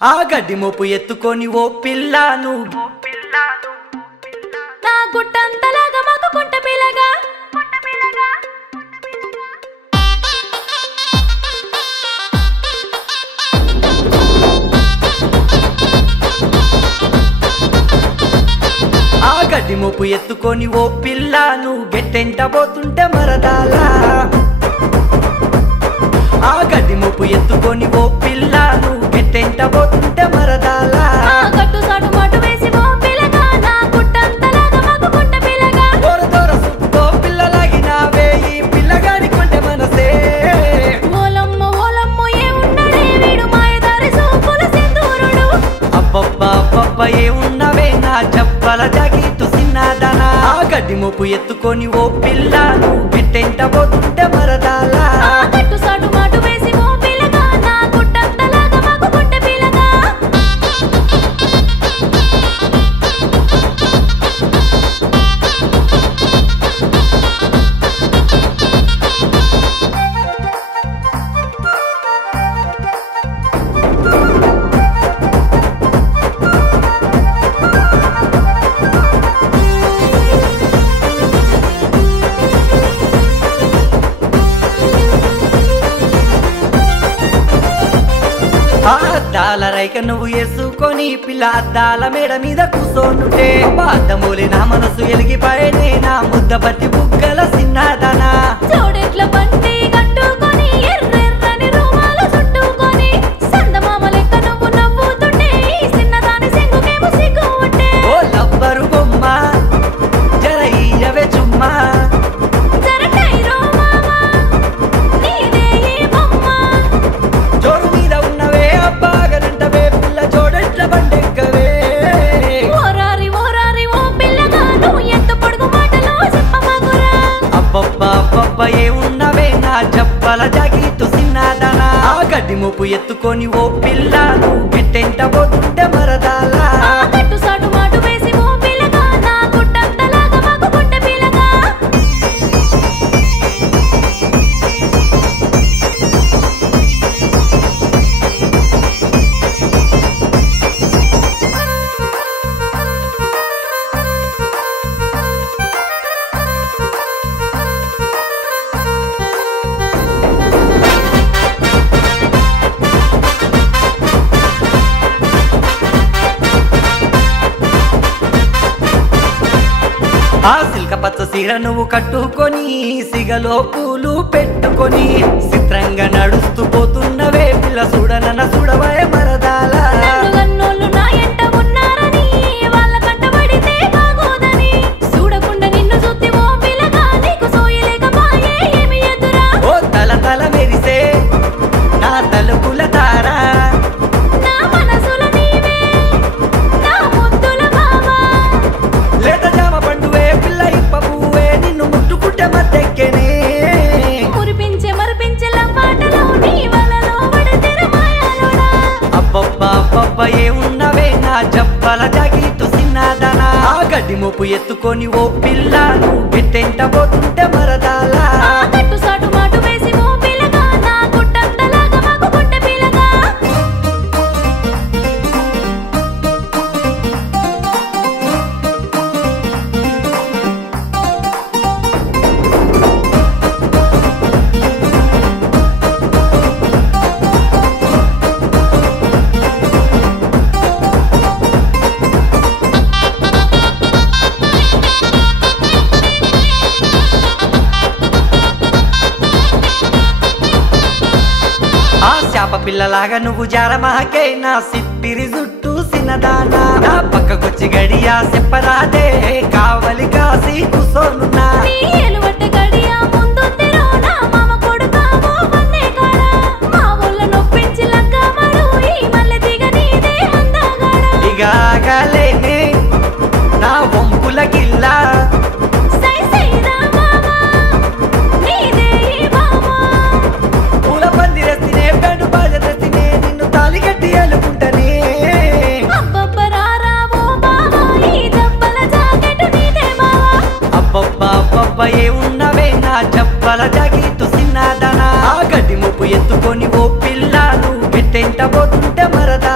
ఆ గడ్డి మోపు ఎత్తుకొని ఓ పిల్లను నా గుట్టంతలాగా మాకు కుంట పిల్లగా ఆ గడ్డి మోపు ఎత్తుకొని ఓ పిల్లను గెట్టెంట పోతుంటే మరదాలా ఆ గడ్డి మోపు ఎత్తుకొని ఓ పిల్లను గెట్టెంట పోతుంటే మరదాలా గట్టు సాటు మాటు వేసి ఓ పిల్లగా నా గుట్టంతలాగా మాకు కుంట పిల్లగా దొర దొర సుక్కో పిల్లలాగినావే ఈ పిల్లగాడి కొంటే మనసే ఓలమ్మ ఏ ఉన్నడే వీడు మాయదారి సూపుల సింధూరుడు అబ్బబ్బా అబ్బబ్బ ఏ ఉన్నవే నా చెప్పల జాగీతు సిన్నదనా ఆ గడ్డి మోపు ఎత్తుకొని ఓ పిల్లను గెట్టెంట పోతుంటే మరదాలా గట్టు సాటు మాటు వేసి ఓ పిల్లగా నా గుట్టంతలాగా మాకు కుంట పిల్లగా ఆ అద్దాల రైక నువ్వు వేసుకొని పిల్ల అద్దాల మేడ మీద కూసోనుంటే అద్దమూలి నా మనసు ఎలిగిపోయేనే నా ముద్ద బట్టి బుగ్గల సిన్నదనా జోడెట్ల బండి కట్టుకొని ఎర్రెర్రని రుమాలు చుట్టుకొని సందమామ లెక్క నువ్వు నవ్వుతుంటే ఈ చిన్నదాని సింగుకేమో సిగ్గు ఉంటే ఓ లబ్బరు బొమ్మ జర ఇయ్యవే చుమ్మా జరటైరో మామా నీదే ఈ బొమ్మ జోరు మీద ఉన్నవే అబ్బాగనంటవే పిల్ల జోడెట్ల బండెక్కవే ఓరారి ఓ పిల్లగా నువ్వు ఎంత పొడుగు మాటలో చెప్పమాకురా అబ్బబ్బా అబ్బబ్బ ఏ ఉన్నవే నా చెప్పల జాగీతు సిన్నదనా ఆ గడ్డి మోపు ఎత్తుకొని ఓ పిల్లను గెట్టెంట పోతుంటే మరదాలా గట్టు సాటు మాటు వేసి ఓ పిల్లగా నా గుట్టంతలాగా మాకు కుంట పిల్లగా ఆ సిల్క పచ్చ సీర నువ్వు కట్టుకొని సిగలో పూలు పెట్టుకొని చిత్రంగా నడుస్తూ పోతున్నవే పిల్ల చూడనన్న చూడవే మరదాలా నన్ను గన్నోళ్ళు నా ఎంట ఉన్నారని వాళ్ళ కంటబడితే బాగోదని చూడకుండా నిన్ను చూస్తే ఓ పిల్లగా నీకు సోయలేకపాయే ఏమి ఎదురా ఓ తల తల మెరిసే నా తలుపుల తారా నా మనసుల నీవే నా ముద్దుల బావా లేత జామ పండువే పిల్ల ఇప్ప పువ్వే నిన్ను ముట్టుకుంటే మత్తెక్కెనే మరిపించే లంబాటలో నీ వలలో పడితెర మాయాలోడా అబ్బబ్బా అబ్బబ్బ ఏ ఉన్నవే నా చెప్పల జాగీతు సిన్నదనా ఆ గడ్డి మోపు ఎత్తుకొని ఓ పిల్లను గెట్టెంట పోతుంటే మరదాలా గట్టు సాటు మాటు వేసి ఓ పిల్లగా నా గుట్టంతలాగా మాకు కుంట పిల్లగా ఆ శాప పిల్లలాగా నువ్వు జారమాకే నా సిప్పిరి జుట్టు సిన్నదానా నా పక్కకొచ్చి గడియా చెప్పరాదే కావలి కాసి కూసోనున్నా నీ ఎలువట్ట గడియ ముందుందిరో నా మామ కొడుకావో వన్నే కాడా మా ఊళ్ళ నొప్పించి లగ్గమడు ఈ మల్లె దిగ నీదే అందగాడా ఇక ఆగలేనే నా వంపుల గిల్లా సై సైరా మామా నీదే ఈ బావా పూల పందిరెత్తినే పెండు బాజరెత్తినే నిన్ను తాలి కట్టి అల్లుకుంటనే అబ్బబ్బరారా ఓ బావా ఈ దబ్బల జాకెట్ నీదే బావా అబ్బబ్బా అబ్బబ్బ ఏ ఉన్నవే నా చెప్పల జాగీతు సిన్నదనా ఆ గడ్డి మోపు ఎత్తుకొని ఓ పిల్లను గెట్టెంట పోతుంటే మరదా